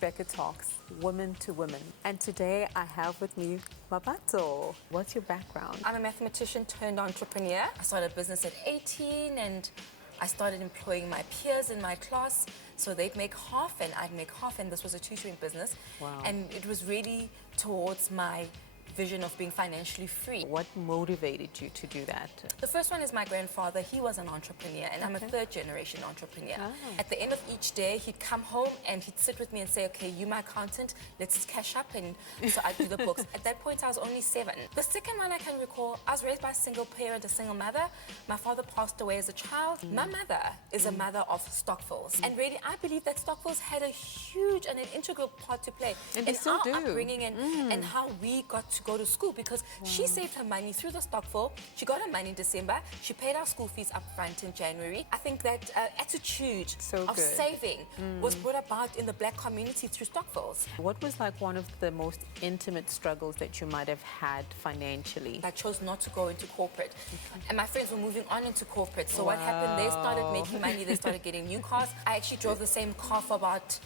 Rebecca Talks, Women to Women. And today I have with me Mabato. What's your background? I'm a mathematician turned entrepreneur. I started a business at 18 and I started employing my peers in my class. So they'd make half and I'd make half, and this was a tutoring business. Wow. And it was really towards my vision of being financially free. What motivated you to do that? The first one is my grandfather. He was an entrepreneur, and I'm a third generation entrepreneur. Ah. At the end of each day, he'd come home and he'd sit with me and say, okay, you my accountant, let's cash up. And so I'd do the books. At that point, I was only 7. The second one I can recall, I was raised by a single parent, a single mother. My father passed away as a child. My mother is a mother of Stockvilles. And really, I believe that Stockvilles had a huge and an integral part to play And in they still our do. upbringing and how we got to go to school, because she saved her money through the Stockville. She got her money in December. She paid our school fees up front in January. I think that attitude of good. saving was brought about in the black community through Stockvilles. What was like one of the most intimate struggles that you might have had financially? I chose not to go into corporate. And my friends were moving on into corporate. So what happened? They started making money. They started getting new cars. I actually drove the same car for about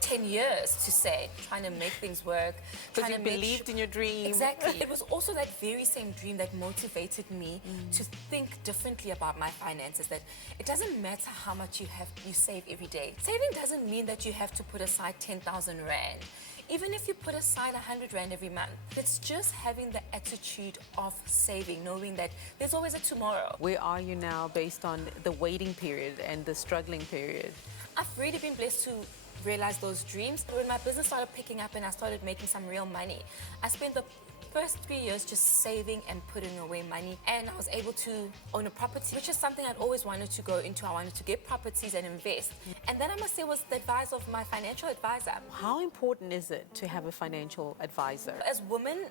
10 years to say, trying to make things work. Because you believed in your dream. Exactly. It was also that very same dream that motivated me to think differently about my finances, that it doesn't matter how much you save every day. Saving doesn't mean that you have to put aside 10,000 Rand. Even if you put aside 100 Rand every month, it's just having the attitude of saving, knowing that there's always a tomorrow. Where are you now based on the waiting period and the struggling period? I've really been blessed to realize those dreams. When my business started picking up and I started making some real money, I spent the first 3 years just saving and putting away money, and I was able to own a property, which is something I'd always wanted to go into. I wanted to get properties and invest. And that, I must say, was the advice of my financial advisor. How important is it to have a financial advisor? As women,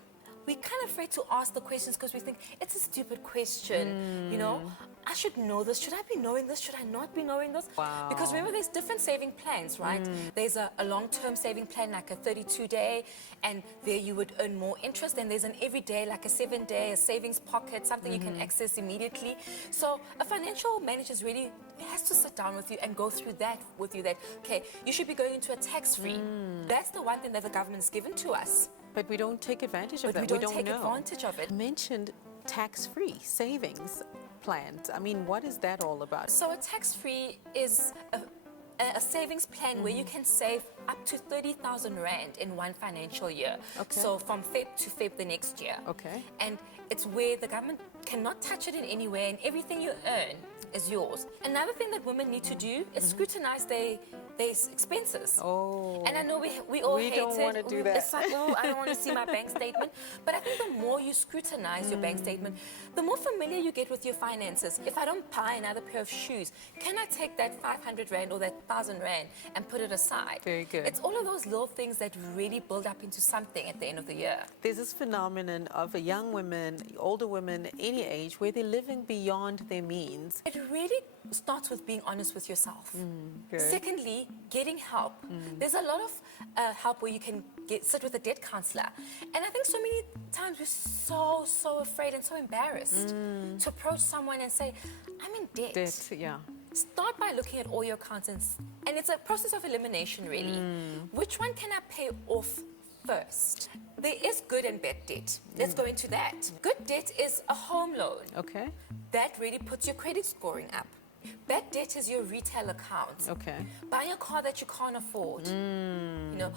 we're kind of afraid to ask the questions because we think it's a stupid question, you know. I should know this. Should I be knowing this? Should I not be knowing this? Wow. Because remember, there's different saving plans, right? There's a long-term saving plan, like a 32-day, and there you would earn more interest. And there's an everyday, like a 7-day, a savings pocket, something you can access immediately. So a financial manager really has to sit down with you and go through that with you, that, okay, you should be going into a tax-free. That's the one thing that the government's given to us. But we don't take advantage of But that. we don't take know. advantage of it. You mentioned tax-free savings plans. I mean, what is that all about? So a tax-free is a savings plan where you can save up to 30,000 Rand in one financial year. Okay. So from Feb to Feb the next year. Okay. And it's where the government cannot touch it in any way, and everything you earn is yours. Another thing that women need to do is scrutinize their expenses. Oh. And I know we all hate it. We don't want to do that. It's like, oh, I don't want to see my bank statement. But I think the more you scrutinize your bank statement, the more familiar you get with your finances. If I don't buy another pair of shoes, can I take that 500 Rand or that 1,000 Rand and put it aside? Very good. It's all of those little things that really build up into something at the end of the year. There's this phenomenon of young women, older women, any age, where they're living beyond their means. It really starts with being honest with yourself. Good. Secondly, getting help. There's a lot of help where you can sit with a debt counselor. And I think so many times we're so afraid and so embarrassed to approach someone and say, I'm in debt. Debt, yeah. Start by looking at all your accounts, and it's a process of elimination, really. Which one can I pay off first? There is good and bad debt. Let's go into that. Good debt is a home loan. Okay. That really puts your credit scoring up. Bad debt is your retail account. Okay. Buying a car that you can't afford. You know,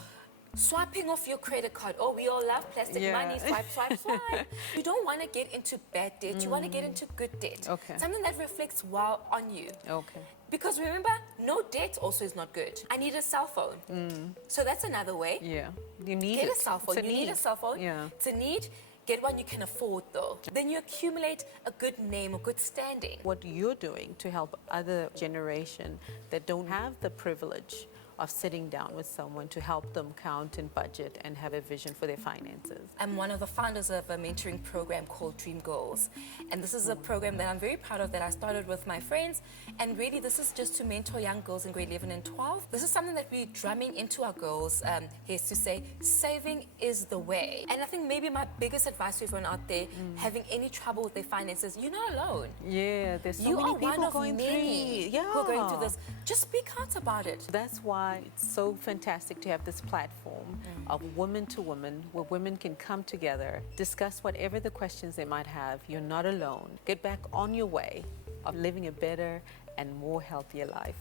swiping off your credit card. Oh, we all love plastic money. Swipe, swipe, swipe. You don't want to get into bad debt. You want to get into good debt. Okay. Something that reflects well on you. Okay. Because remember, no debt also is not good. I need a cell phone. So that's another way. Yeah. You need Get it. a cell phone. It's a You need need. a cell phone. Yeah. It's a need. Get one you can afford, though. Then you accumulate a good name, a good standing. What you're doing to help other generation that don't have the privilege of sitting down with someone to help them count and budget and have a vision for their finances. I'm one of the founders of a mentoring program called Dream Goals. And this is a program that I'm very proud of, that I started with my friends. And really, this is just to mentor young girls in grade 11 and 12. This is something that we're drumming into our girls, is to say, saving is the way. And I think maybe my biggest advice to everyone out there, having any trouble with their finances, you're not alone. Yeah, there's so You many are people one of going many through. who are going through this. Just speak out about it. That's why why it's so fantastic to have this platform of woman to woman, where women can come together, discuss whatever the questions they might have. You're not alone. Get back on your way of living a better and more healthier life.